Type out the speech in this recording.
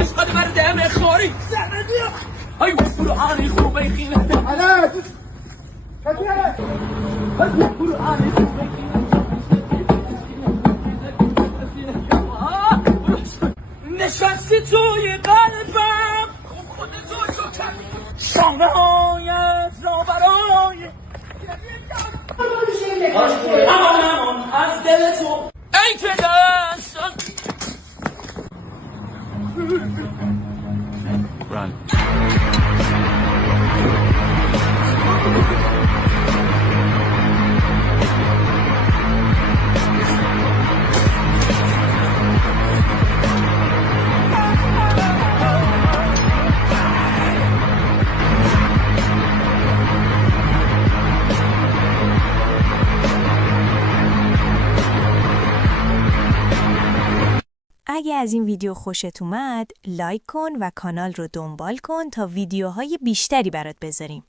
عشقت بر دم خوری زندگی ای قرآنی خوبه خیلی علاج کجا قرآنی خوبه نشستی توی قلبم خود تو کردی شانه هایت را برای امان از دل تو ای که دست Run. اگه از این ویدیو خوشت اومد لایک کن و کانال رو دنبال کن تا ویدیوهای بیشتری برات بذاریم.